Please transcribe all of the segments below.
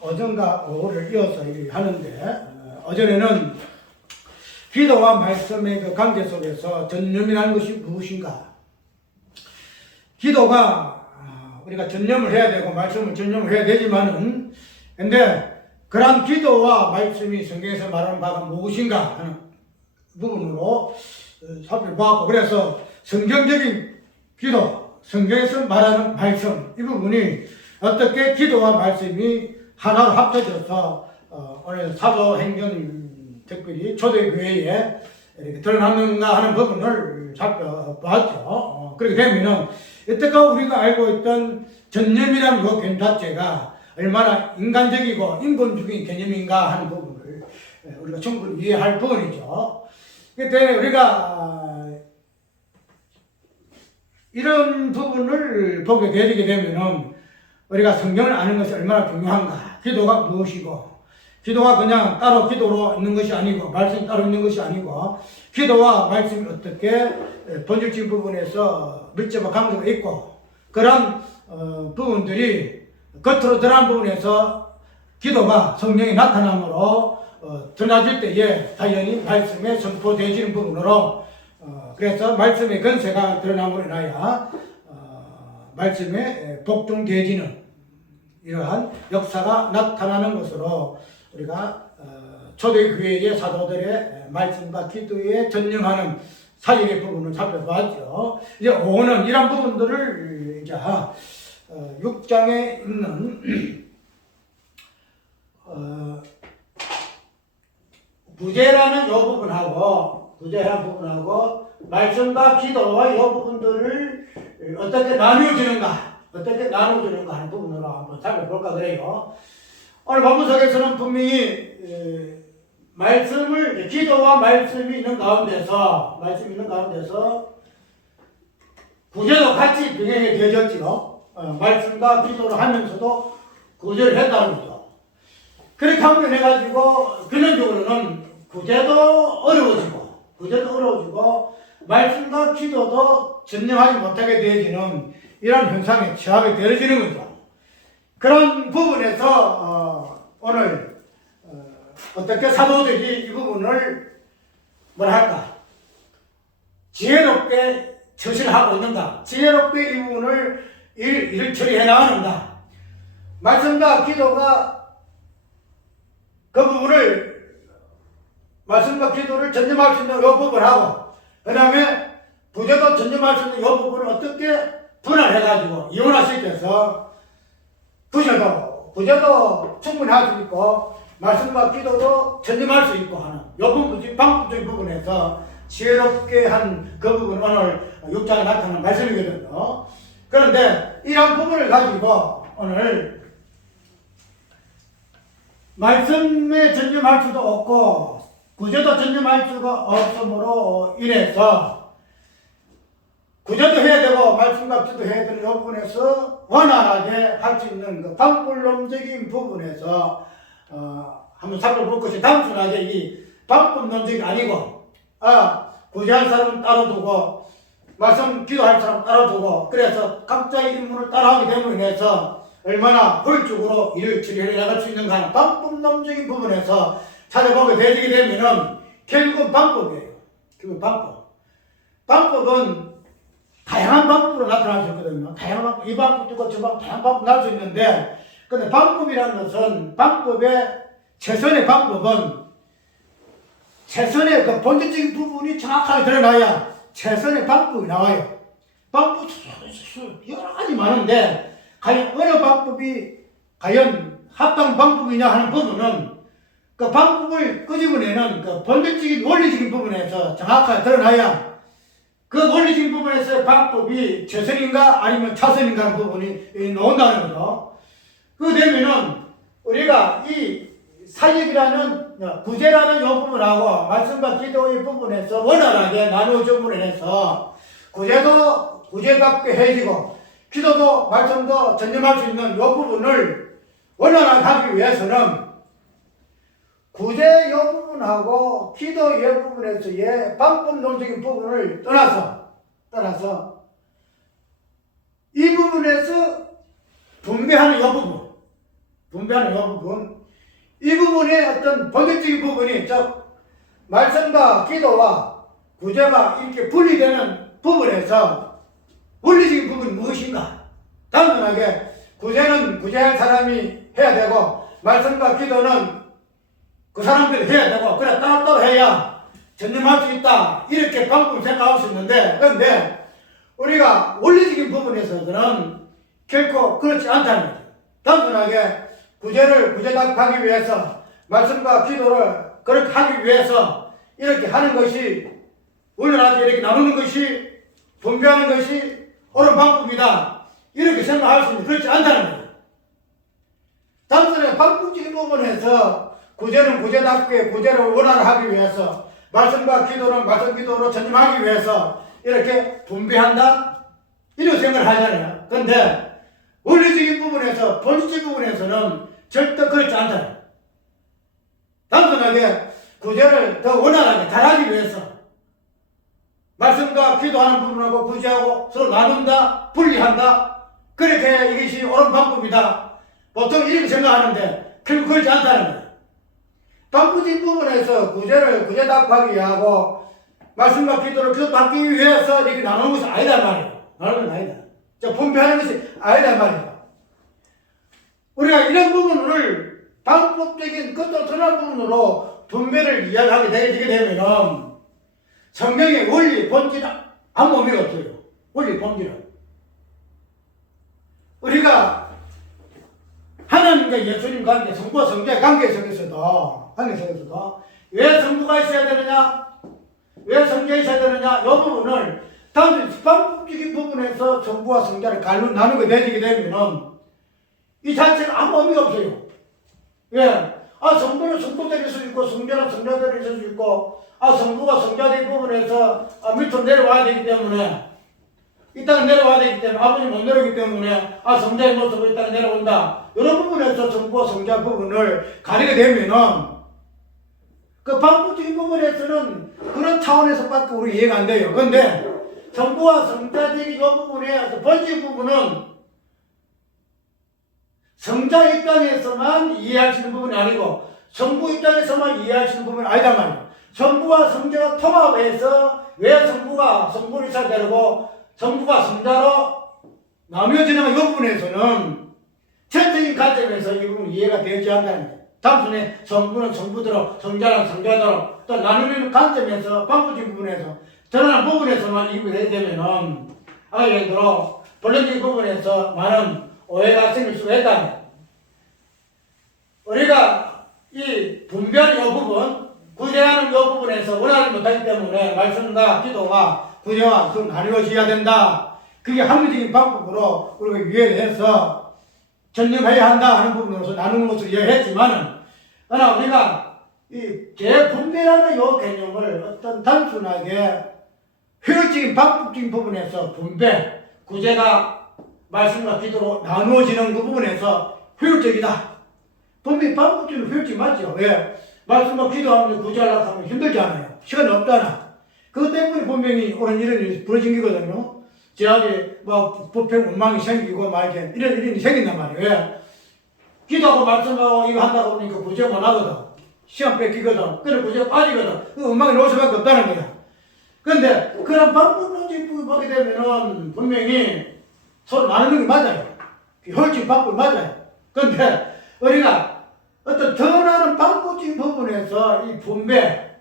오전과 오후를 이어서 하는데, 오전에는 기도와 말씀의 그 관계 속에서 전념이라는 것이 무엇인가? 기도가 우리가 전념을 해야 되고 말씀을 전념을 해야 되지만은, 근데 그러한 기도와 말씀이 성경에서 말하는 바가 무엇인가 하는 부분으로 살펴보았고, 그래서 성경적인 기도, 성경에서 말하는 말씀, 이 부분이 어떻게 기도와 말씀이 하나로 합쳐져서 오늘 사도행전 특별히 초대교회에 이렇게 드러났는가 하는 부분을 살펴보았죠. 그렇게 되면은 이때까지 우리가 알고 있던 전념이라는 그 개념 자체가 얼마나 인간적이고 인본주의 개념인가 하는 부분을 우리가 충분히 이해할 부분이죠. 그때 우리가 이런 부분을 보게 되게 되면은 우리가 성경을 아는 것이 얼마나 중요한가, 기도가 무엇이고, 기도가 그냥 따로 기도로 있는 것이 아니고, 말씀이 따로 있는 것이 아니고, 기도와 말씀이 어떻게 본질적인 부분에서 밀접한 관계가 있고, 그런 부분들이 겉으로 드러난 부분에서 기도가 성령이 나타남으로 드러나질 때에 당연히 말씀에 선포되어지는 부분으로, 그래서 말씀의 권세가 드러남으로 인하여 말씀에 복종되어지는 이러한 역사가 나타나는 것으로 우리가 초대교회의 사도들의 말씀과 기도에 전념하는 사역의 부분을 살펴봤죠. 이제 오는 이런 부분들을 이제 6장에 있는 구제라는 이 부분하고 말씀과 기도와 이 부분들을 어떻게 나누어주는가 하는 부분으로 한번 살펴볼까 그래요. 오늘 본문 속에서는 분명히 말씀을, 기도와 말씀이 있는 가운데서 구제도 같이 병행이 되어졌지요. 말씀과 기도를 하면서도 구제를 했다는 거죠. 그렇게 하면 해가지고 근원적으로는 구제도 어려워지고 말씀과 기도도 전념하지 못하게 되어지는 이런 현상에 처하게 되어지는 거죠. 그런 부분에서 오늘 어떻게 사도들이 이 부분을 지혜롭게 처신을 하고 있는가, 지혜롭게 이 부분을 일을 처리해 나가는가, 말씀과 기도가 그 부분을, 말씀과 기도를 전념할 수 있는 이 부분하고, 그 다음에 구제도 전념할 수 있는 이 부분을 어떻게 분할해가지고 이용할 수 있어서 구제도 충분히 할 수 있고 말씀과 기도도 전념할 수 있고 하는 이 부분, 방법적인 부분에서 지혜롭게 한 그 부분 오늘 6장에 나타나는 말씀이거든요. 그런데 이런 부분을 가지고 오늘 말씀에 전념할 수도 없고 구제도 전념할 수가 없으므로 인해서 구제도 해야 되고 말씀과 기도 해야 되는 이 부분에서 원활하게 할 수 있는 그 방법론적인 부분에서 한번 살펴볼 것이, 단순하게 이 방법론적이 아니고 구제할 사람은 따로 두고 말씀 기도할 사람은 따로 두고, 그래서 각자의 인문을 따라하게 됨으로 인해서 얼마나 효율적으로 일을 처리해 나갈 수 있는가 하는 방법론적인 부분에서 찾아보게 되게 되면은 결국은 방법이에요. 방법은 다양한 방법으로 나타날 수 있거든요. 다양한 방법, 이 방법도 있고 저 방법, 다양한 방법 나올 수 있는데, 근데 방법이라는 것은, 최선의 방법은 최선의 그 본질적인 부분이 정확하게 드러나야 최선의 방법이 나와요. 방법 여러 가지 많은데 과연 어느 방법이 과연 합당 방법이냐 하는 부분은 그 방법을 끄집어내는 그 본질적인 원리적인 부분에서 정확하게 드러나야 그 원리적인 부분에서 방법이 최선인가 아니면 차선인가 하는 부분이 나온다는 거죠. 그 되면은 우리가 이 사역이라는 구제라는 이 부분하고 말씀과 기도의 부분에서 원활하게 나누어줌으로 인해서 구제도 구제답게 해지고 기도도 말씀도 전념할 수 있는 이 부분을 원활하게 하기 위해서는 구제 이 부분하고 기도 이 부분에서의 방법론적인 부분을 떠나서 이 부분에서 분배하는 이 부분, 분배하는 이 부분, 이 부분의 어떤 본질적인 부분이 즉 말씀과 기도와 구제가 이렇게 분리되는 부분에서 원리적인 부분이 무엇인가? 단순하게 구제는 구제할 사람이 해야 되고 말씀과 기도는 그 사람들이 해야 되고 그래 따로따로 해야 전념할 수 있다 이렇게 방금 생각할 수 있는데 그런데 우리가 원리적인 부분에서는 결코 그렇지 않다는 거죠. 단순하게 구제를 구제답하기 위해서 말씀과 기도를 그렇게 하기 위해서 이렇게 하는 것이 원래나지 이렇게 나누는 것이 분배하는 것이 옳은 방법이다 이렇게 생각할 수 있는 그렇지 않다는 거예요. 단순히 방법적인 부분에서 구제는 구제답게 구제를 원활하게 하기 위해서 말씀과 기도는 말씀 기도로 전념하기 위해서 이렇게 분배한다 이런 생각을 하잖아요. 그런데 원리적인 부분에서 본질적인 부분에서는 절대 그렇지 않다. 단순하게 구제를 더 원활하게 잘하기 위해서 말씀과 기도하는 부분하고 구제하고 서로 나눈다 분리한다 그렇게 이것이 옳은 방법이다 보통 이렇게 생각하는데 결국 그렇지 않다는 거예요. 방법적인 부분에서 구제를 구제답하기 위하고 말씀과 기도를 기도받기 위해서 이렇게 나누는 것이 아니다 말이에요. 나누는 건 아니다. 분배하는 것이 아니다 말이에요. 우리가 이런 부분을 방법적인 끝도 드러난 부분으로 분배를 이야기하게 되게 되면 성경의 원리 본질은 아무 의미가 없어요. 원리 본질은 우리가 하나님과 예수님 관계, 성부와 성자의 관계 속에서도 왜 성부가 있어야 되느냐, 왜 성자가 있어야 되느냐, 이 부분을 단순히 방법적인 부분에서 성부와 성자를 나누게 되게 되면 이 자체가 아무 의미가 없어요. 왜? 성부는 성부대로 있을 수 있고, 성자는 성자대로 있을 수 있고, 성부가 성자된 부분에서 밑으로 내려와야 되기 때문에, 이 땅에 내려와야 되기 때문에, 아버지 못 내려오기 때문에, 성자의 모습으로 이 땅에 내려온다. 이런 부분에서 성부와 성자 부분을 가리게 되면은, 그 방법적인 부분에서는 그런 차원에서밖에 우리 이해가 안 돼요. 그런데, 성부와 성자들이 이 부분의 본질 부분은 성자 입장에서만 이해할 수 있는 부분이 아니고 성부 입장에서만 이해할 수 있는 부분이 아니다 말이에요. 성부와 성자가 통합해서 왜 성부가 성부를 있어야 되고 성부가 성자로 나뉘어지는 이 부분에서는 전적인 관점에서 이 부분이 이해가 되지 않는다는 거예요. 단순히 성부는 성부대로 성자는 성자대로 또 나누는 관점에서 방법적인 부분에서 드러나는 부분에서만 이해가 되면은 예를 들어 본론적인 부분에서 많은 오해가 생길 수가 있다. 우리가 이 분별하는 이 부분, 구제하는 이 부분에서 원하지 못하기 때문에 말씀과 기도와 구제와 그 나누어져야 된다. 그게 합리적인 방법으로 우리가 이해를 해서 전념해야 한다 하는 부분으로서 나누는 것을 이해했지만은, 그러나 우리가 이 재분배라는 이 개념을 어떤 단순하게 효율적인 방법적인 부분에서 분배, 구제가 말씀과 기도로 나누어지는 그 부분에서 효율적이다. 분명히 방법적으로 효율적이 맞죠. 왜? 말씀과 기도하면 구제하려고 하면 힘들지 않아요. 시간이 없잖아. 그것 때문에 분명히 오는 이런 일이 벌어진 거거든요. 제약에 부평 원망이 생기고 이런 일이 생긴단 말이에요. 왜? 기도하고 말씀하고 이거 한다고 보니까 구제 못 하거든. 시간 뺏기거든. 그래 구제 빠지거든. 그 원망이 나올 수밖에 없다는 거야. 그런데 그런 방법론적인 부분을 보게 되면은 분명히 서로 나누는 게 맞아요. 효율적인 방법이 맞아요. 그런데 우리가 어떤 더 나은 방법적인 부분에서 이 분배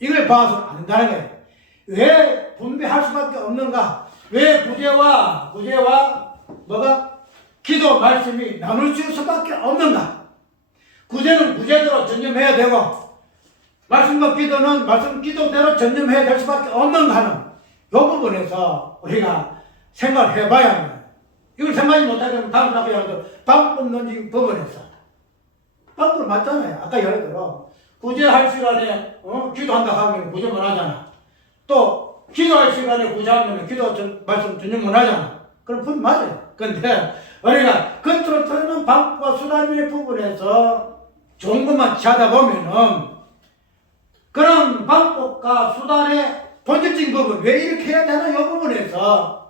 이걸 봐서는 안 된다는 거예요. 왜 분배할 수밖에 없는가? 왜 구제와 기도 말씀이 나눌 수밖에 없는가? 구제는 구제대로 전념해야 되고 말씀과 기도는 말씀 기도대로 전념해야 될 수밖에 없는가 하는 이 부분에서 우리가 생각을 해봐야 합니다. 이걸 생각하지 못하면 다음 앞에 얘기한 방법론적인 부분에서 방법은 맞잖아요. 아까 예를 들어 구제할 시간에 기도한다 하면 구제만 하잖아. 또 기도할 시간에 구제하면 말씀 전념만 하잖아. 그럼 분명 맞아요. 그런데 우리가 겉으로 드러난 방법과 수단의 부분에서 좋은 것만 취하다 보면은 그런 방법과 수단의 본질적인 부분, 왜 이렇게 해야 되나 이 부분에서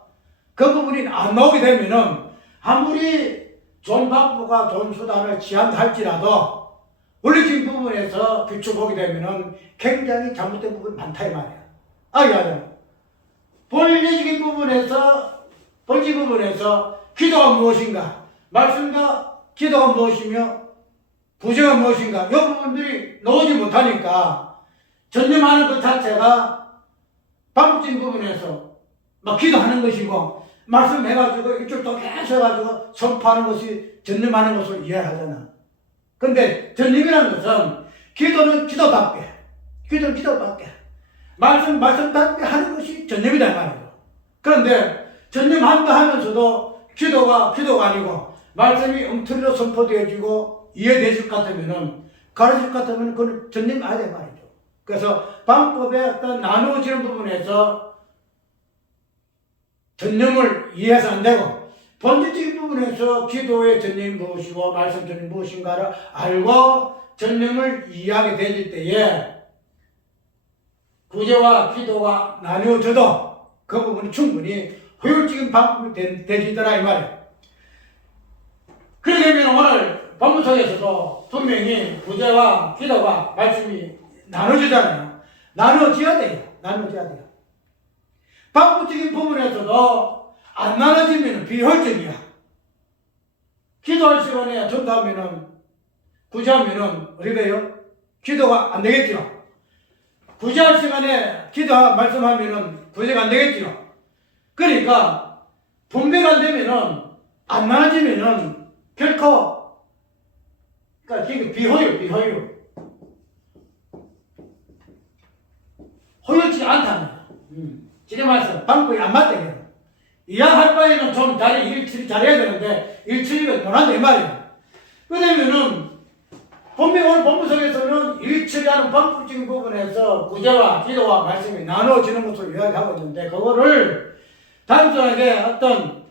그 부분이 안 나오게 되면은 아무리 좋은 방법과 좋은 수단을 취한다 할지라도 원리적인 부분에서 비춰보게 되면은 굉장히 잘못된 부분이 많다 이 말이야. 아니야. 본리적인 부분에서 기도가 무엇인가, 말씀과 기도가 무엇이며 부제가 무엇인가, 이 부분들이 나오지 못하니까 전념하는 것 자체가 방법적인 부분에서 막 기도하는 것이고, 말씀해가지고 이쪽도 계속 해가지고 선포하는 것이 전념하는 것을 이해하잖아. 근데 전념이라는 것은 기도는 기도답게, 말씀답게 하는 것이 전념이다 말이에요. 그런데 전념한다 하면서도 기도가 아니고 말씀이 엉터리로 선포되어지고 이해되실 것 같으면은, 가르칠 것 같으면 그건 전념이 아니야 말이죠. 그래서 방법의 어떤 나누어지는 부분에서 전념을 이해해서 안 되고, 본질적인 부분에서 기도의 전념이 무엇이고 말씀 전념이 무엇인가를 알고 전념을 이해하게 되질 때에 구제와 기도가 나뉘어져도 그 부분이 충분히 효율적인 방법이 되지더라 이 말이에요. 그렇게 되면 오늘 본문 속에서도 분명히 구제와 기도가 말씀이 나눠지잖아요. 나눠져야 돼요. 방법적인 부분에서도 안 나눠지면 비효율적이야. 기도할 시간에 전도하면은, 구제하면은 어떻게 돼요? 기도가 안 되겠죠. 구제할 시간에 말씀하면은 구제가 안 되겠죠. 그러니까 분배가 안 되면은, 안 나눠지면은 결코, 그러니까 비효율. 효율적이 않다는 거야. 지금 말씀 방법이 안 맞대요. 이야기할 바에는 좀 일 잘해야 되는데 일처리가 못한다 이 말이에요. 그러면은 오늘 본문 속에서는 일처리하는 방법적인 부분에서 구제와 기도와 말씀이 나눠지는 것으로 이야기하고 있는데, 그거를 단순하게 어떤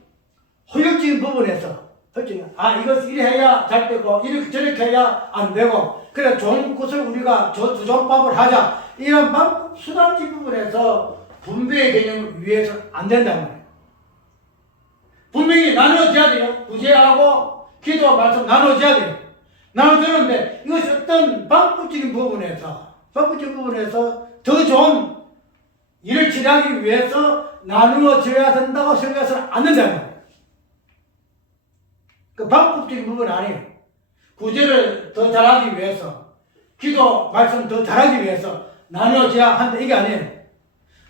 효율적인 부분에서 이것을 이래 해야 잘 되고 이렇게 저렇게 해야 안 되고, 그래 좋은 것을 우리가 두 조합법을 하자, 이런 방법 수단적 부분에서 분배의 개념을 위해서 안 된단 말이에요. 분명히 나눠져야 돼요. 구제하고 기도와 말씀 나눠져야 돼요. 나눠지는데 이것이 어떤 방법적인 부분에서 더 좋은 일을 처리하기 위해서 나누어져야 된다고 생각해서는 안 된다는 거예요. 그 방법적인 부분은 아니에요. 구제를 더 잘하기 위해서, 기도, 말씀 더 잘하기 위해서 나누어져야 한다, 이게 아니에요.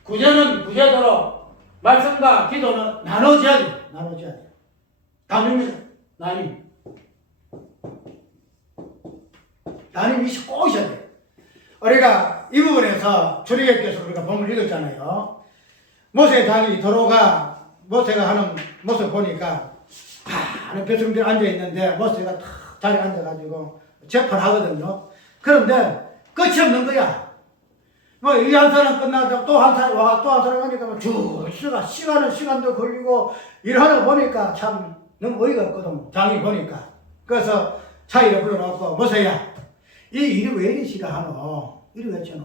구제는 구제대로, 말씀과 기도는 나눠져야 돼요. 나눔입니다. 나눔이 꼭 있어야 돼요. 우리가 이 부분에서 출애굽기에서 우리가 본문을 읽었잖아요. 모세의 당이 들어가, 모세가 하는 모습 보니까 많은 백성들이 앉아있는데 모세가 탁 자리에 앉아가지고 재판하거든요. 그런데 끝이 없는 거야. 이 한 사람 끝나서 또 한 사람 와, 또 한 사람 하니까 쭉 시간도 걸리고 일하다 보니까 참 너무 어이가 없거든, 장이 보니까. 그래서 차이를 불러놓고, 모세야, 이 일이 왜 이리 싫어하노? 이리 왜 쩌노?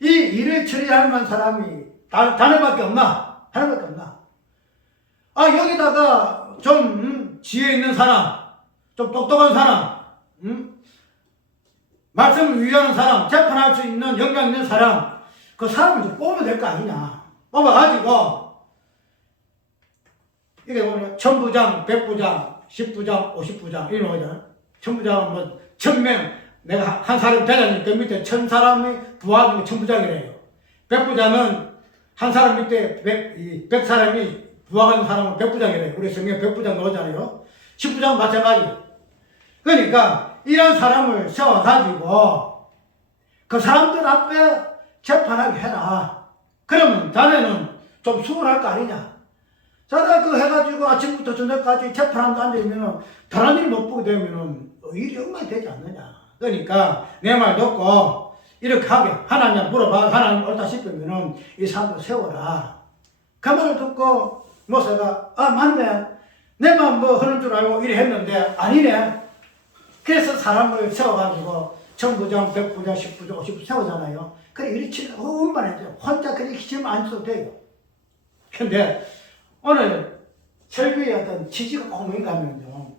이 일을 처리할 만한 사람이 하나밖에 없나? 여기다가 좀 지혜 있는 사람, 좀 똑똑한 사람, 말씀을 위하는 사람, 재판할 수 있는 역량 있는 사람, 그 사람을 좀 뽑으면 될 거 아니냐. 뽑아가지고, 이게 보면 1000부장, 100부장, 10부장, 50부장, 이런 거잖아요. 1000부장은 1000명, 내가 한 사람 대장님, 그 밑에 1000사람이 부하면 1000부장이래요. 100부장은 한 사람 밑에 100사람이 부하는 사람은 100부장이래요. 우리 성경에 100부장 나오잖아요. 10부장은 마찬가지예요. 그러니까, 이런 사람을 세워가지고 그 사람들 앞에 재판하게 해라. 그러면 자네는 좀 수월할 거 아니냐. 자네가 그거 해가지고 아침부터 저녁까지 재판하면서 앉아있으면 다른 일 못 보게 되면 일이 엉망이 되지 않느냐. 그러니까 내 말 듣고 이렇게 하게, 하나님 물어봐, 하나님 옳다 싶으면 이 사람들 세워라. 그 말을 듣고 모세가 맞네, 내만 하는 줄 알고 이래 했는데 아니네. 그래서 사람을 세워가지고 1000부장, 100부장, 10부장, 50부장 세우잖아요. 그래 일이 얼마나 해요. 혼자 그렇게 기침 안 써도 돼요. 근데 오늘 설교의 어떤 취지가 꼭 뭔가 하면요,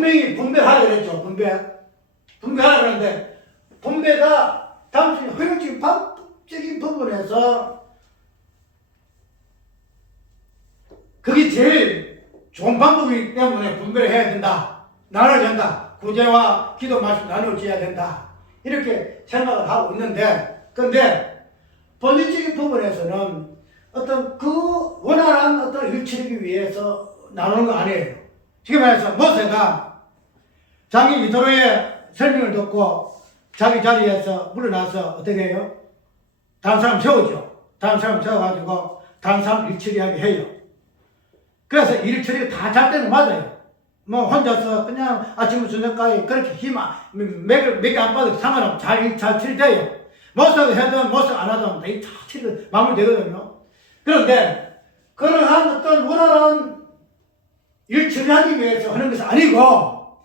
분명히 분배하라 그랬죠. 분배하라 그랬는데, 분배가 단순히 허용적인 법적인 부분에서 그게 제일 좋은 방법이기 때문에 분배를 해야 된다. 나눠야 된다. 구제와 기도 말씀 나눠줘야 된다. 이렇게 생각을 하고 있는데, 근데 본질적인 부분에서는 어떤 그 원활한 어떤 일치를 위해서 나누는 거 아니에요. 지금 말해서 모세가 자기 이도로의 설명을 듣고 자기 자리에서 물러나서 어떻게 해요? 다른 사람 세우죠. 다른 사람 세워가지고 다른 사람 일처리하게 해요. 그래서 일 처리가 다 잘 때는 맞아요. 뭐 혼자서 그냥 아침부터 저녁까지 그렇게 맥이 안 빠져도 상관없고 잘 처리돼요. 모세가 해든 모세가 안 하든 다 처리 마무리되거든요. 그런데 그러한 어떤 원활한 일 처리하기 위해서 하는 것이 아니고,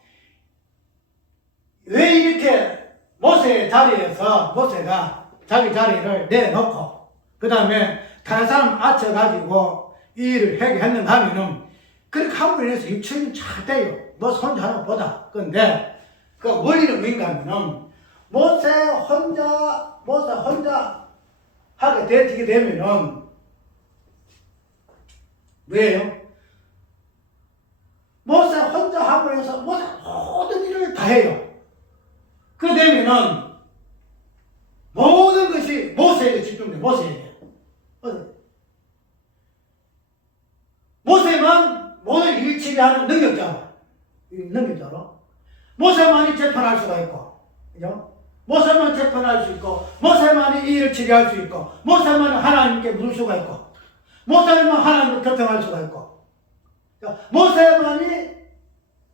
왜 이렇게 모세의 자리에서 모세가 자기 자리를 내놓고 그 다음에 다른 사람 앉혀가지고 이 일을 하게 했는가 하면은, 그렇게 함으로 인해서 일 처리는 잘 돼요. 모세 혼자 하는 것보다. 그런데 그 원리는 뭔가 하면은, 모세 혼자 하게 되게 되면은 왜요? 모세 혼자 함으로 해서 모세 모든 일을 다 해요. 그 되면은 모든 것이 모세에게 집중돼요. 모세만 모든 일을 처리하는 능력자로. 모세만이 재판할 수가 있고, 그죠? 모세만 재판할 수 있고, 모세만이 이 일을 처리할 수 있고, 모세만이 하나님께 물을 수가 있고, 모세만 하나님과 교통할 수가 있고, 모세만이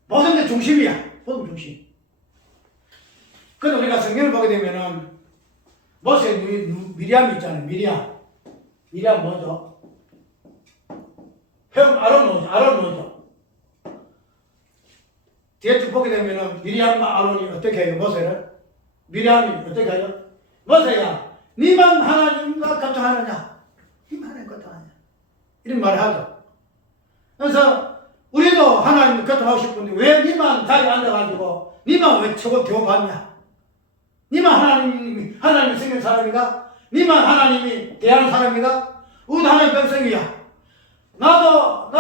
모든 게 중심이야. 모든 중심. 그런데 우리가 성경을 보게 되면은 모세 미리암이 있잖아요. 미리암 뭐죠? 형 아론 뭐죠? 뒤에 쭉 보게 되면은 미리암과 아론이 어떻게 해요? 모세를? 미리암이 어떻게 해요? 모세야, 니만 하나님과 교통하느냐? 니만 하나님과 교통하느냐? 이런 말을 하죠. 그래서 우리도 하나님과 교통하고 싶은데 왜 니만 자리에 앉아가지고 니만 왜 저거 대우받냐? 니만 하나님이 생긴 사람이가? 니만 하나님이 대하는 사람이가? 우리도 하나님 백성이야. 나도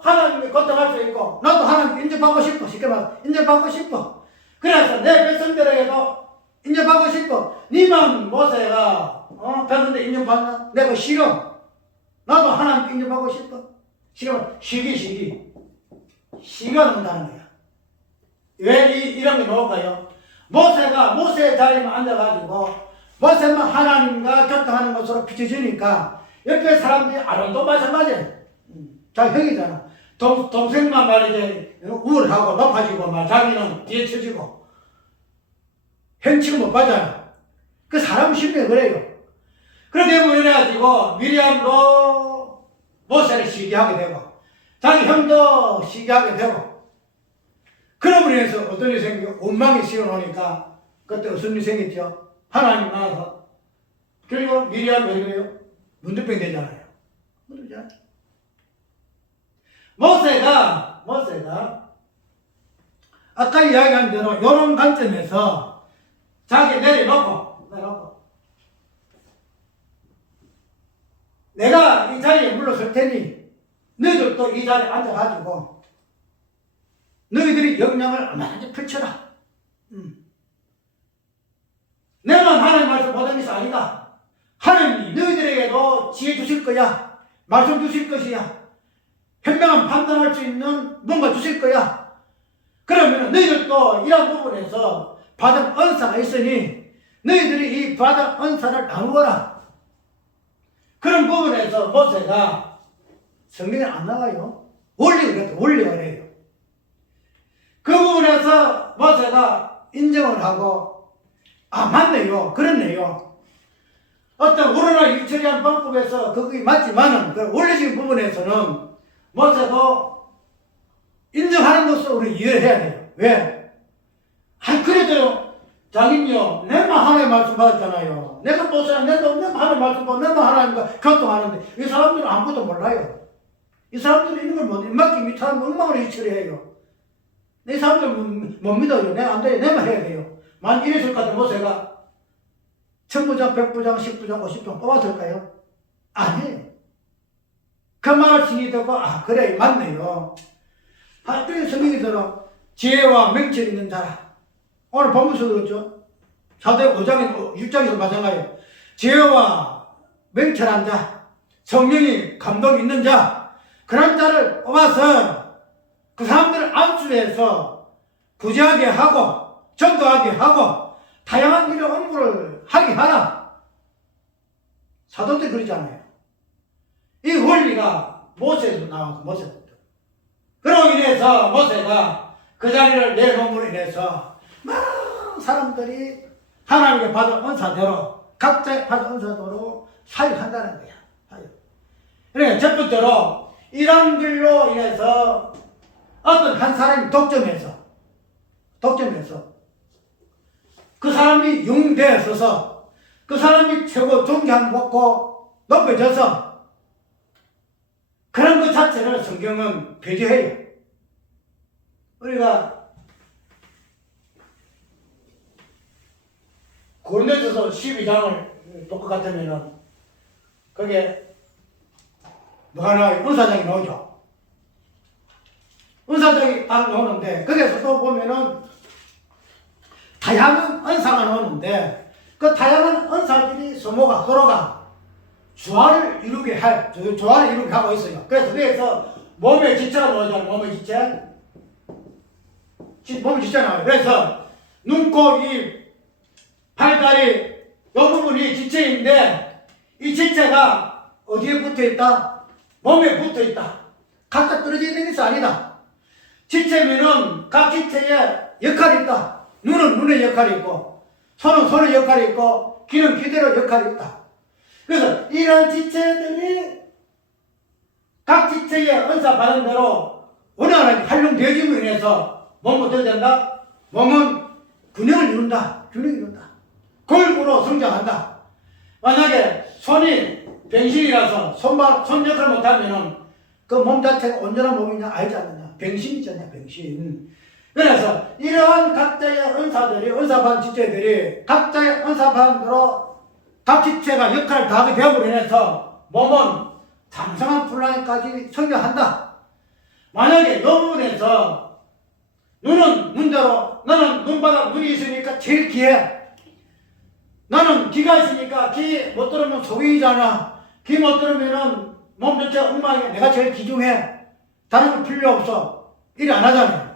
하나님께 거듭할 수 있고, 나도 하나님 인정받고 싶어. 쉽게 말해, 인정받고 싶어. 그래서 내 백성들에게도 인정받고 싶어. 니만 모세가 백성들 인정받나? 내가 싫어. 나도 하나님 인정받고 싶어. 시기가 넘는다는 거야. 왜 이런 게 나올까요? 모세가 모세의 자리에 앉아가지고 모세만 하나님과 교통하는 것으로 비춰지니까 옆에 사람들이 아론도 마찬가지예요. 자기 형이잖아. 동생만 말이지 우월하고 높아지고 막 자기는 뒤에 쳐지고 형 치고 못 가잖아. 그 사람 심리가 그래요. 그렇게 이래가지고 미리암도 모세를 시기하게 되고 자기 형도 시기하게 되고, 그러므로 인해서 어떤 일이 생기고 원망이 씌워놓으니까 그때 무슨 일이 생겼죠? 하나님 나와서 그리고 미리암이 왜 그래요? 문둥병 되잖아요. 모세가 아까 이야기한 대로 이런 관점에서 자기 내려놓고 내가 이 자리에 물러설 테니 너희들도 이 자리에 앉아가지고 너희들이 역량을 얼마든지 펼쳐라. 내만 하나님 말씀 못한 것이 아니다. 하나님이 너희들에게도 지혜 주실 거야. 말씀 주실 것이야. 현명한 판단할 수 있는 뭔가 주실 거야. 그러면 너희들도 이런 부분에서 받은 은사가 있으니 너희들이 이 받은 은사를 나누어라. 그런 부분에서 모세가 성경에 안 나와요. 원리가 그래요. 그 부분에서 모세가 인정을 하고 맞네요. 그렇네요. 어떤 우러나 일처리한 방법에서 그게 맞지만은 그 원리적인 부분에서는 모세도 인정하는 것으로 우리 이해를 해야 돼요. 왜? 그래도 자기는요, 내만 하나님의 말씀 받았잖아요. 내가 모세는 내가 하나님의 말씀 받고 내만 하나님과 교통하는데 이 사람들은 아무것도 몰라요. 이 사람들은 이런 걸 못, 맡기 밑에 엉망으로 일처리해요. 내 사람들 못 믿어요. 내가 안 돼. 내만 해야 돼요. 만 이랬을 것 같은 모세가 1000부장, 100부장, 10부장, 50부장 뽑았을까요? 아니에요. 그 말을 신이 듣고, 아, 그래, 맞네요. 하여튼 성경이 들어, 지혜와 명철이 있는 자라. 오늘 본문에서 그렇죠? 사도행 5장에, 6장에서 마찬가지예요. 지혜와 명철한 자, 성령이 감동 있는 자, 그런 자를 뽑아서 그 사람들을 안수해서 구제하게 하고, 전도하게 하고, 다양한 일의 업무를 하게 하라. 사도들이 그러잖아요. 이 원리가 모세에서 나와서 모세부터. 그러고 인해서 모세가 그 자리를 내놓음으로 인해서 많은 사람들이 하나님께 받은 은사대로 각자 받은 은사대로 사역한다는 거야. 사역. 그러니까 첫 번째로 이런 길로 인해서 어떤 한 사람이 독점해서 그 사람이 영웅되어 서서 그 사람이 최고 존경받고 높여져서 그런 것 자체를 성경은 배제해요. 우리가 고린도전서 12장을 볼 것 같으면은 그게 뭐가 나와요? 은사장이 나오죠. 은사장이 딱 나오는데 거기에서 또 보면은 다양한 은사가 나오는데 그 다양한 은사들이 서로가 조화를 이루게 하고 있어요. 그래서 거기에서 몸의 지체가 나오잖아요. 몸의 지체 나와요. 그래서 눈, 코, 입, 팔다리 이 부분이 지체인데 이 지체가 어디에 붙어 있다? 몸에 붙어 있다. 각각 떨어져 있는 것이 아니다. 지체면은 각 지체에 역할이 있다. 눈은 눈의 역할이 있고 손은 손의 역할이 있고 귀는 귀대로 역할이 있다. 그래서 이런 지체들이 각 지체의 은사 받은 대로 원활하게 활용되어짐으로 인해서 몸은 어떻게 된다? 몸은 균형을 이룬다. 골고루 성장한다. 만약에 손이 병신이라서 손 역할 못하면은 그 몸 자체가 온전한 몸이냐 알지 않느냐. 병신이잖아요. 병신. 그래서 이러한 각자의 은사들이 은사받은 지체들이 각자의 은사받은 대로 각 지체가 역할을 다하게 되므로 인해서 몸은 장성한 분량까지 성장한다. 만약에 이 부분에서 눈은 눈대로 너는 눈바닥 눈이 있으니까 제일 귀해. 나는 귀가 있으니까 귀 못 들으면 소경이잖아. 귀 못 들으면은 몸 전체 엉망이야. 내가 제일 귀중해. 다른 거 필요 없어. 이래 안 하잖아요.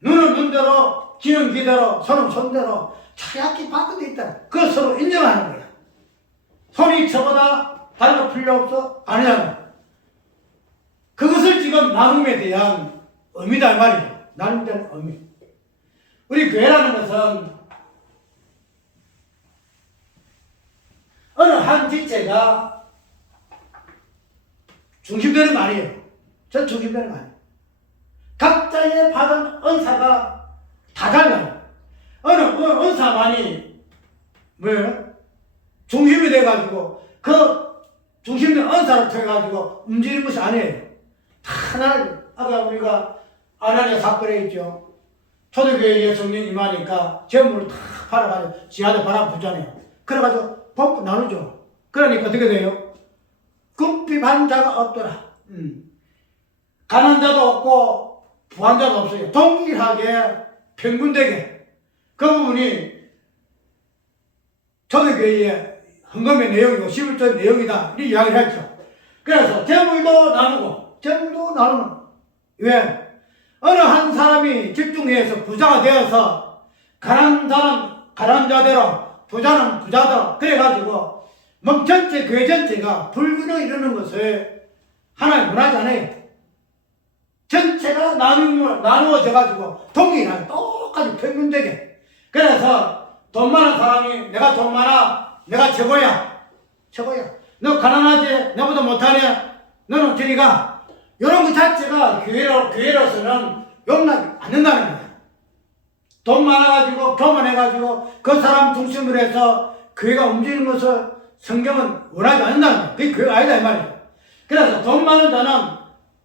눈은 눈대로, 귀는 귀대로, 손은 손대로 차야끼 바꾸돼 있다. 그걸 서로 인정하는 거야. 손이 저보다 다른 거 필요 없어? 아니잖아. 그것을 지금 나눔에 대한 의미다 이 말이야. 나눔에 대한 의미. 우리 교회라는 것은 어느 한 지체가 중심되는 거 아니에요. 전 중심되는 거 아니에요. 각자의 받은 은사가 다 달라요. 어느 은사만이 뭐예요? 중심이 돼가지고 그 중심된 은사를 통해가지고 움직이는 것이 아니에요. 하나를 아까 우리가 아나니아 사건에 있죠. 초대교회에 성령 임하니까 재물을 다 팔아가지고 지하들 바라보잖아요. 그래가지고 법부 나누죠. 그러니까 어떻게 돼요? 급비한 자가 없더라. 가난한 자도 없고 부한 자도 없어요. 동일하게 평균되게. 그 부분이 초대교회의 헌금의 내용이고 11조 내용이다. 이 이야기를 했죠. 그래서 재물도 나누는. 왜? 어느 한 사람이 집중해서 부자가 되어서 가난한 자는 가난한 자대로 부자는 부자대로 그래가지고 몸 전체 교회 전체가 불균형 이루는 것을 하나님 원하지 않아요. 전체가 나누어져가지고 동일하게 똑같이 평균되게. 그래서 돈 많은 사람이 내가 돈 많아 내가 최고야. 너 가난하지 나보다 못하네 너는 저리 가. 이런 것 자체가 교회로서는 용납이 안 된다는 거야. 돈 많아가지고 교만해가지고 그 사람 중심으로 해서 교회가 움직이는 것을 성경은 원하지 않는다는 거야. 그게 교회가 아니다 이 말이야. 그래서 돈 많은 자는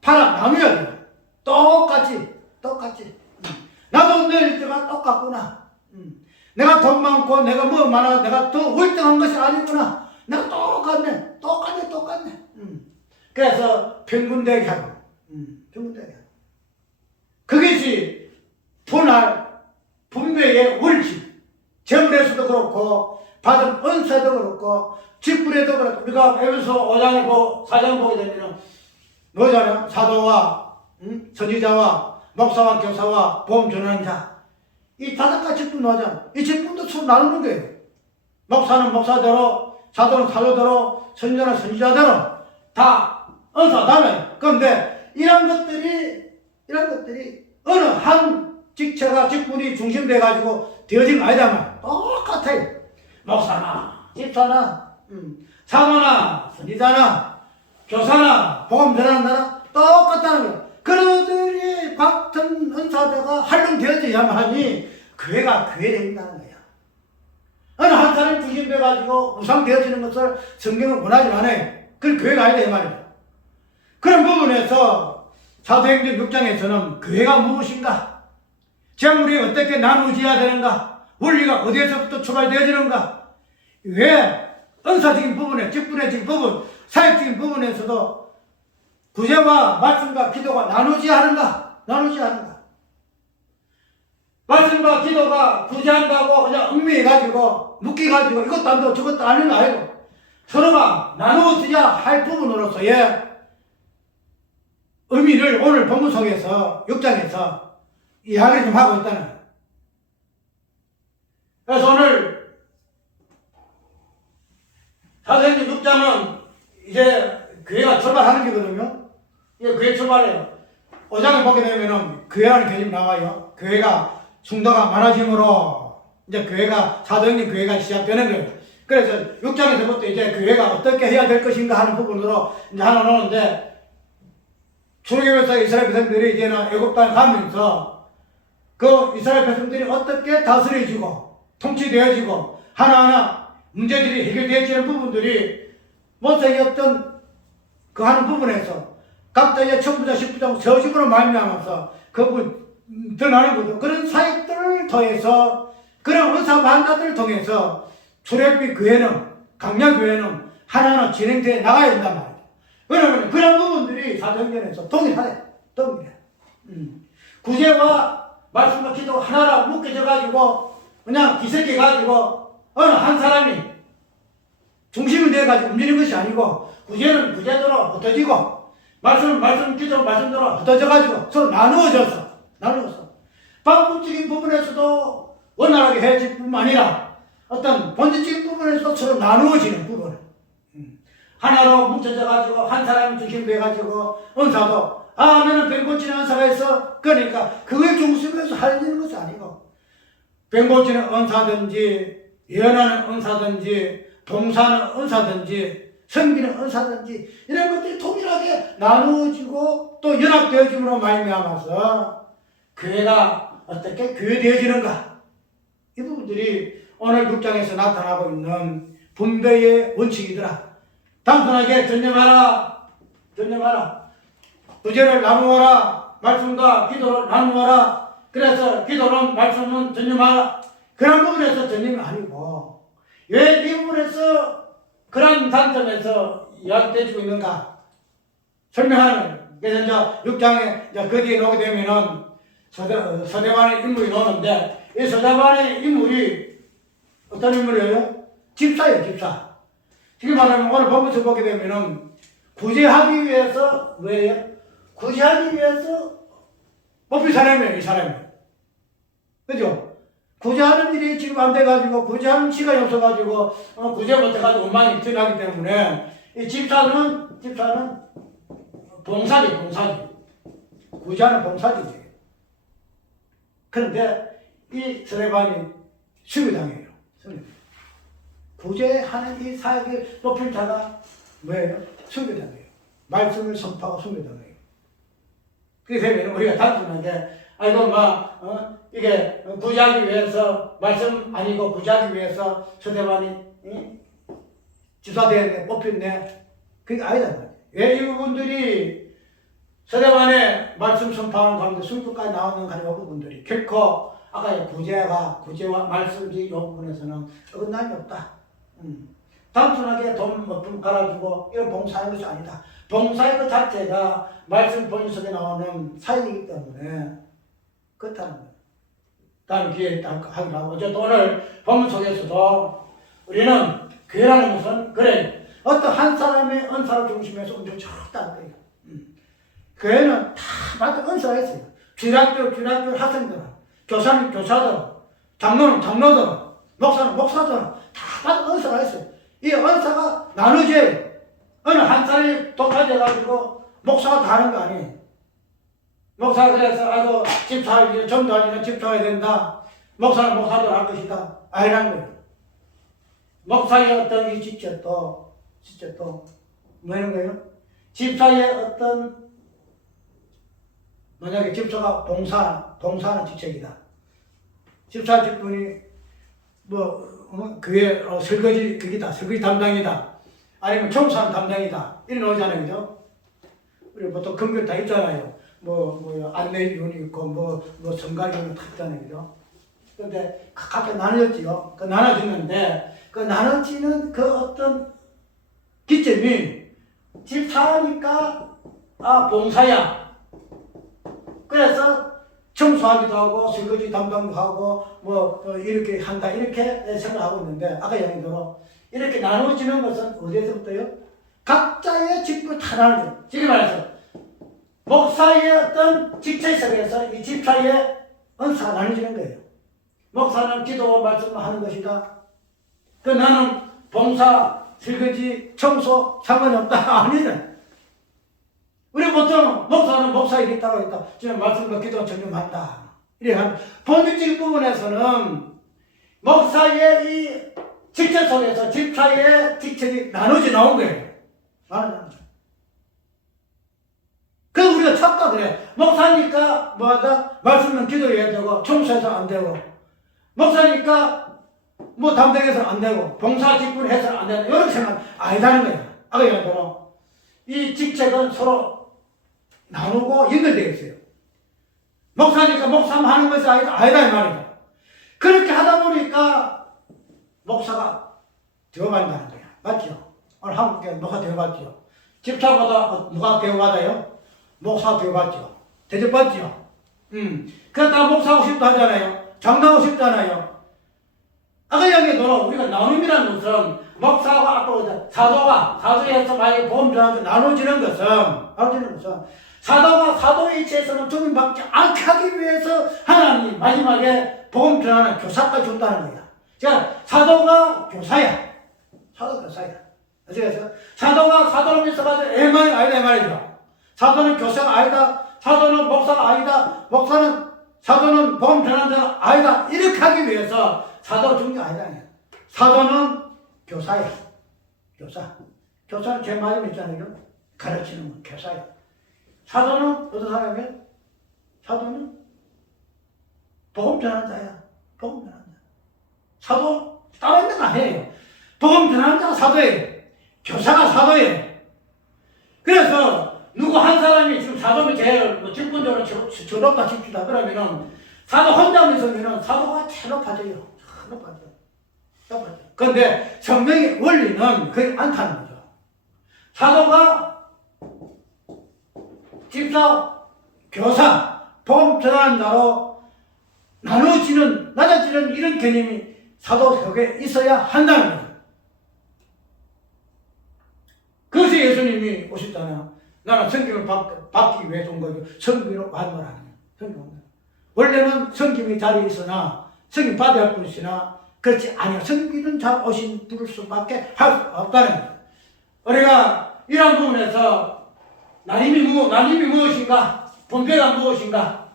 팔아 나누어야 돼. 똑같이. 나도 너 일등과 똑같구나. 내가 돈 많고 내가 뭐 많아 내가 더 월등한 것이 아니구나. 내가 똑같네. 그래서 평균되게 하고 평균되게 하고 그것이 분할 분배의 원칙. 재물에서도 그렇고 받은 은사도 그렇고 직분에도 그렇고 우리가 에베소 5장에 4장 보게 되면 뭐잖아요? 사도와 선지자와 목사와 교사와 보험 전환자 이 5가지 직분 나오잖아. 이 직분도 서로 나누는 거예요. 목사는 목사대로 사도는 사도대로 선지자는 선지자대로 다 은사 달라요. 그런데 이런 것들이 어느 한 직체가 직분이 중심돼 가지고 되어진 거 아니다만 똑같아요. 목사나 집사나 사도나 선지자나 교사나 복음 전하는 똑같다는 거예요. 그들이 같은 은사자가 활용되어져야만 하니 교회가 교회된다는 거예요. 어느 한 사람이 중심돼 가지고 우상되어지는 것을 성경은 원하지 않아요. 그건 교회가 아니다 이 말이에요. 그런 부분에서 사도행전 6장에서는 교회가 무엇인가? 재물이 어떻게 나누어져야 되는가? 원리가 어디에서부터 출발되어지는가? 왜 은사적인 부분에, 직분의적인 부분, 사역적인 부분에서도 구제와 말씀과 기도가 나누어져야 하는가? 말씀과 기도가 구제한다고 그냥 얽매여가지고 묶여가지고 이것도 안 되고 저것도 아닌 거 아니고 서로가 나누어져야 할 부분으로서의 의미를 오늘 본문 속에서 6장에서 이야기를 좀 하고 있다는 거예요. 그래서 오늘 사도행전 6장은 이제 교회가 출발하는 거거든요. 이게 교회 출발이에요. 5장을 보게 되면은 교회라는 개념이 나와요. 교회가 성도가 많아짐으로 이제 교회가 사도행전 교회가 시작되는 거예요. 그래서 6장에서부터 이제 교회가 어떻게 해야 될 것인가 하는 부분으로 이제 하나 놓는데 출애굽에서 이스라엘 백성들이 이제는 애굽 땅에 가면서 그 이스라엘 백성들이 어떻게 다스려지고 통치되어지고 하나하나 문제들이 해결되어지는 부분들이 모세의 어떤 그 하는 부분에서 각자의 천부자, 십부자, 서집으로 말미암아서 그 부분 드러나는 거죠. 그런 사역들을 통해서 그런 은사 만다들을 통해서 출애굽 교회는 강약 교회는 하나하나 진행되어 나가야 된단 말이에요. 왜냐하면 그런 부분들이 사도행전에서 동일해. 구제와 말씀과 기도가 하나로 묶여져 가지고 그냥 뒤섞여 가지고 어느 한 사람이 중심이 되어 가지고 움직이는 것이 아니고 구제는 구제대로 흩어지고 말씀은 기도는 말씀대로 흩어져 가지고 서로 나누어서 방법적인 부분에서도 원활하게 해질 뿐만 아니라 어떤 본질적인 부분에서 서로 나누어지는 부분 하나로 뭉쳐져 가지고 한 사람이 중심돼 가지고 은사도 나는 병 고치는 은사가 있어. 그러니까 그걸 중심에서 하려는 것이 아니고 병 고치는 은사든지 예언하는 은사든지 봉사하는 은사든지 섬기는 은사든지 이런 것들이 통일하게 나누어지고 또 연합되어짐으로 말미암아서 교회가 어떻게 교회되어지는가 이 부분들이 오늘 6장에서 나타나고 있는 분배의 원칙이더라. 단순하게 전념하라. 구제를 나누어라. 말씀과 기도를 나누어라. 그래서 기도는 말씀은 전념하라. 그런 부분에서 전념이 아니고 왜 이 부분에서 그런 관점에서 이야기되어지고 있는가 설명하는 거예요. 그래서 이제 6장에 이제 그 뒤에 오게 되면은 서대반의 인물이 나오는데 이 서대반의 인물이 어떤 인물이에요? 집사예요, 집사. 지금 말하면 오늘 본문에서 보게 되면은 구제하기 위해서 왜요? 구제하기 위해서 뽑힌 사람이에요, 이 사람이. 그죠? 구제하는 일이 지금 안 돼가지고 구제하는 시간이 없어가지고 구제 못해가지고 원망이 튀어나기 때문에 이 집사는 봉사지. 구제하는 봉사지. 그런데 이 스데반이 수비당해요. 구제하는 이 사역에 뽑힌 자가 뭐예요? 수비당해요. 말씀을 선포하고 수비당해요. 그렇게 되면 우리가 단순하게 아이고 이게 구제하기 위해서 말씀 아니고 구제하기 위해서 스데반이 집사되었네 뽑혔네 그게 아니다. 왜 이분들이 서대반의 말씀 선포하는 가운데 순표까지 나오는 가령 부분들이 결코 아까 구제와 말씀지 요 부분에서는 어긋남이 없다. 단순하게 돈 몇 푼 갈아주고 이걸 봉사하는 것이 아니다. 봉사의 그 자체가 말씀 본인 속에 나오는 사역이기 때문에 그렇다는 거예요. 다음 기회에 하기로 하고 어쨌든 오늘 본문 속에서도 우리는 교회라는 것은 그래 어떤 한 사람의 은사를 중심해서 엄청 적다는 거예요. 교회는 다 맞은 은사가 있어요. 주일학교 학생들, 교사는 교사들, 장로는 장로들, 목사는 목사들 다 맞은 은사가 있어요. 이 은사가 나누져요. 어느 한 사람이 독하져가지고 목사가 다 하는 거 아니에요. 목사가 그래서 아이고 집사 좀더 아니면 집사해야 된다. 목사는 목사대로 할 것이다. 아니라는 거예요. 목사의 어떤 이 직책도 뭐라는 거예요? 집사의 어떤 만약에 집사가 봉사하는 직책이다. 집사 직분이 교회 설거지 그기다. 설거지 담당이다. 아니면 청소하는 담당이다. 이런 오잖아요. 그죠? 우리 보통 금교 다 있잖아요. 안내위원이 있고, 선관위원이 다 있잖아요. 그죠? 근데 각각 나눠졌지요. 그 나눠지는데, 그 나눠지는 그 어떤 기점이 집사니까, 봉사야. 그래서 청소하기도 하고, 설거지 담당도 하고, 이렇게 한다. 이렇게 생각하고 있는데, 아까 얘기대로, 이렇게 나눠지는 것은 어디에서부터요? 각자의 직분 다 나눠져요. 지금 말해서 목사의 어떤 직책 속에서 이 집사의 은사가 나눠지는 거예요. 목사는 기도와 말씀을 하는 것이다. 그 나는 봉사, 설거지, 청소 상관이 없다. 아니네. 우리 보통 목사는 목사에게 있다고 했다. 지금 말씀과 기도와 전념한다. 이렇게 하는 본질적인 부분에서는 목사의 이 직책 속에서 집사의 직책이 나눠져 나온 거예요. 나눠져. 그래서 우리가 착각을 목사니까 뭐하다? 말씀은 기도해야 되고 청소해서 안 되고 목사니까 담당해서는 안 되고 봉사 직분 해서는 안 되고 이렇게 생각 아니다는 거예요. 아까 얘기한 이 직책은 서로 나누고 연결되어 있어요. 목사니까 목사만 하는 것이 아니다 이 말이죠. 그렇게 하다 보니까 목사가 되어간다는 거야. 맞죠? 오늘 한국에 목사 되어봤죠? 집사보다 누가 되어받아요? 목사 되어봤죠? 대접받죠? 그렇다고 목사하고 싶다 하잖아요. 장로하고 싶잖아요. 아까 얘기해도 우리가 나눔이라는 것은 목사와 앞으로 사도에서 만약에 보험 전환도 나눠지는 것은 사도가 사도의 이치에서는 주님받지 않게 하기 위해서 하나님이 마지막에 보험 전환을 교사까지 준다는 거야. 자, 사도가 교사야. 아시겠어요? 사도가 사도로 있어가지고 애만이 아니다, 이 말이죠. 사도는 교사가 아니다. 사도는 목사가 아니다. 사도는 복음 전환자가 아니다. 이렇게 하기 위해서 사도를 준 게 아니다. 사도는 교사야. 교사는 제 말이 있잖아요. 가르치는 건 교사야. 사도는 어떤 사람이에요? 사도는 복음 전환자야. 사도 따로 있는 거 아니에요. 복음 전환자가 사도예요. 교사가 사도예요. 그래서 누구 한 사람이 지금 사도면 제일 직분적으로 저높다 칩시다. 그러면은 사도 혼자 있으면은 사도가 제일 높아져요. 높아져. 그런데 성경의 원리는 그게 않다는 거죠. 사도가 집사, 교사, 복음 전환자로 낮아지는 이런 개념이 사도 속에 있어야 한다는 거예요. 그래서 예수님이 오셨잖아요. 나는 성경을 받기 위해서 온 거죠. 성경으로 완물하는 거예요. 원래는 성경이 자리에 있으나 성경 받아야 할 뿐이시나 그렇지 아니요. 성경은 잘 오신 부를 수밖에 할 수 없다는 거예요. 우리가 이런 부분에서 나님이 무엇인가? 분배가 무엇인가?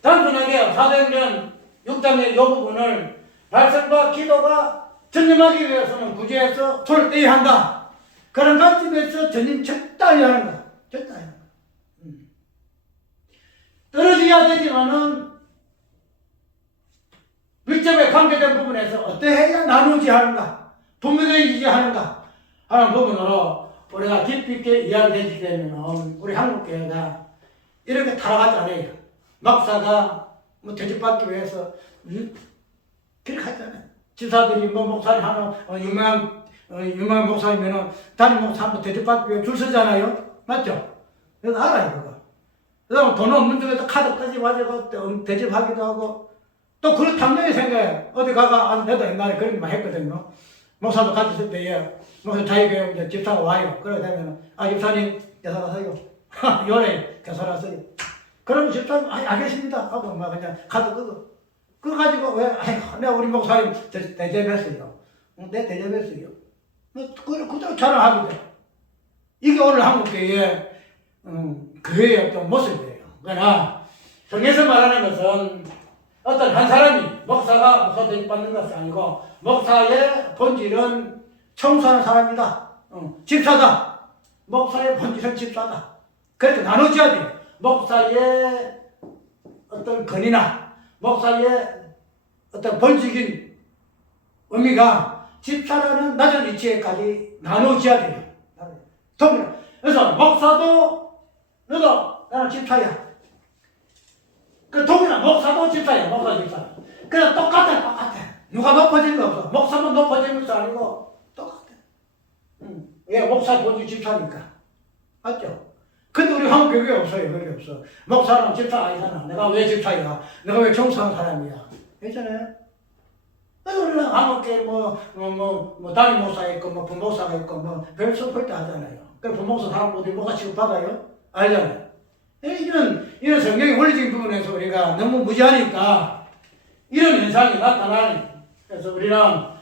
단순하게 사도행전 6장의 이 부분을 말씀과 기도가 전념하기 위해서는 구제해서 손을 떼야 한다. 그런 관점에서 전념 적당히 하는 거야. 떨어져야 되지만은 밀접에 관계된 부분에서 어떻게 해야 나누지 하는가, 분배되지 하는가 하는 부분으로 우리가 깊이 있게 이야기해주게 되면 우리 한국교회가 이렇게 타락하지 않아요. 목사가 뭐 대접받기 위해서 그렇게 하잖아요. 지사들이 뭐 목사님 하나 유명한 목사이면은 다른 목사 한번 대접받기 위해 줄 서잖아요. 맞죠? 그래서 알아요 그거. 그다음에 돈 없는 중에도 카드까지 가지고 대접하기도 하고 또 그런 당연히 생각해. 어디 가가 내도 옛날에 그런 일만 했거든요. 목사도 같이 있을 때에 목사 자기교회 이제 집사가 와요. 그러게 되면 집사님 계산하세요. 요래 계산하세요. 그러면 집사님 알겠습니다 하고 막 그냥 카드 끄고 그거 가지고 왜 내가 우리 목사님 대접했어요. 내 대접했어요. 그대로 자랑하게 돼. 이게 오늘 한국교회의 교회의 어떤 모습이에요. 그러나 성경에서 말하는 것은 어떤 한 사람이 목사 대접받는 것이 아니고 목사의 본질은 청소하는 사람이다. 집사다. 목사의 본질은 집사다. 그렇게 나눠져야 돼요. 목사의 어떤 권위나 목사의 어떤 본질적인 의미가 집사라는 낮은 위치에까지 나눠져야 돼요. 동일하게. 그래서 목사도 너도 나는 집사야. 그 동일한 목사도 집사야. 목사 집사. 그냥 똑같아. 누가 높아지는 거 없어. 목사만 높아지는 것도 아니고 똑같아. 왜 목사 본질 집사니까. 맞죠? 근데 우리 한국 교회에 없어요. 그게 없어. 목사는 집사 아니잖아. 내가 왜 집사야? 내가 왜 청소하는 사람이야? 괜찮아요? 그래서 우리는 한국교회 담임 목사가 있고, 부목사가 있고, 별 서포트 하잖아요. 그 부목사 사람들이 목사 취급받아요? 알잖아요. 이런 성경의 원리적인 부분에서 우리가 너무 무지하니까 이런 현상이 나타나니. 그래서 우리는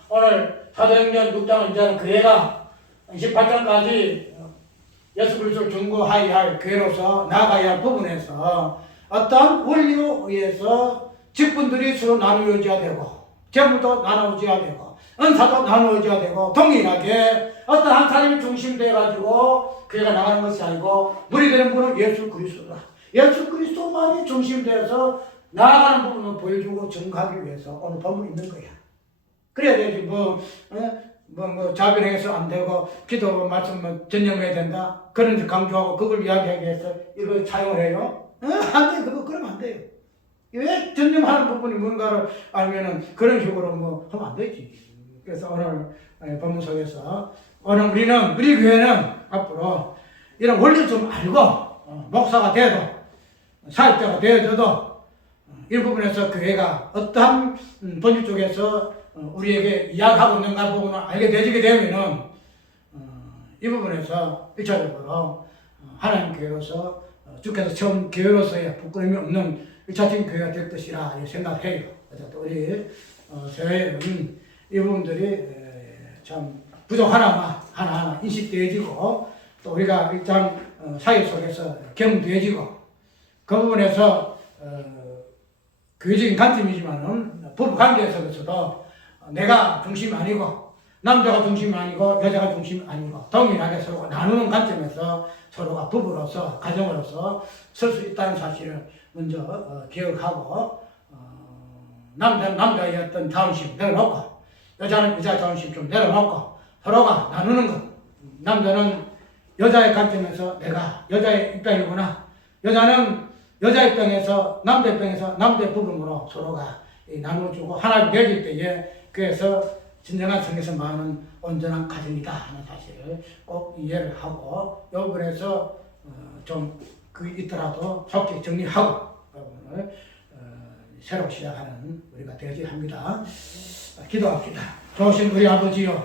오늘 사도행전 6장을 이제는 교회가 18장까지 예수 그리스도를 중보하여야 할 교회로서 나아가야 할 부분에서 어떤 원리에 의해서 직분들이 서로 나누어져야 되고 재물도 나누어져야 되고 은사도 나누어져야 되고 동일하게 어떤 한 사람이 중심되어 가지고 교회가 나가는 것이 아니고 물이 되는 분은 예수 그리스도다. 예수 그리스도만이 중심되어서 나아가는 부분을 보여주고 증거하기 위해서 오늘 본문이 있는 거야. 그래야 되지 자변해서 안 되고 기도 말씀 전념해야 된다. 그런 식 강조하고 그걸 이야기하기 위해서 이걸 사용을 해요. 안 돼. 그러면 안 돼요. 왜 전념하는 부분이 뭔가를 알면은 그런 식으로 하면 안 되지. 그래서 오늘 본문 속에서 오늘 우리 교회는 앞으로 이런 원리를 좀 알고 목사가 돼도 사역자가 되어줘도 이 부분에서 교회가 어떠한 본질 쪽에서 우리에게 이야기하고 있는가 부분을 알게 되지게 되면은 이 부분에서 1차적으로 하나님 교회로서 주께서 처음 교회로서의 부끄러움이 없는 1차적인 교회가 될 것이라 생각해요. 어쨌든 우리 교회는 이 부분들이 참 하나하나 인식되어지고 또 우리가 일단 사회 속에서 경험되어지고 그 부분에서 교회적인 관점이지만은 부부 관계 속에서도 내가 중심이 아니고 남자가 중심이 아니고 여자가 중심이 아니고 동일하게 서로 나누는 관점에서 서로가 부부로서 가정으로서 설 수 있다는 사실을 먼저 기억하고 남자는 남자의 어떤 자존심 내려놓고 여자는 여자의 자존심 좀 내려놓고 서로가 나누는 것. 남자는 여자의 관점에서 내가 여자의 입장이구나. 여자는 여자 입장에서 남자 입장에서 남자의 부분으로 서로가 나눠주고 하나가 되어질 때에 그래서 진정한 성에서 말하는 온전한 가정이다 하는 사실을 꼭 이해를 하고 이 부분에서 좀 그 있더라도 좋게 정리하고 부분을 새로 시작하는 우리가 되어야 합니다. 기도합시다. 좋으신 우리 아버지요.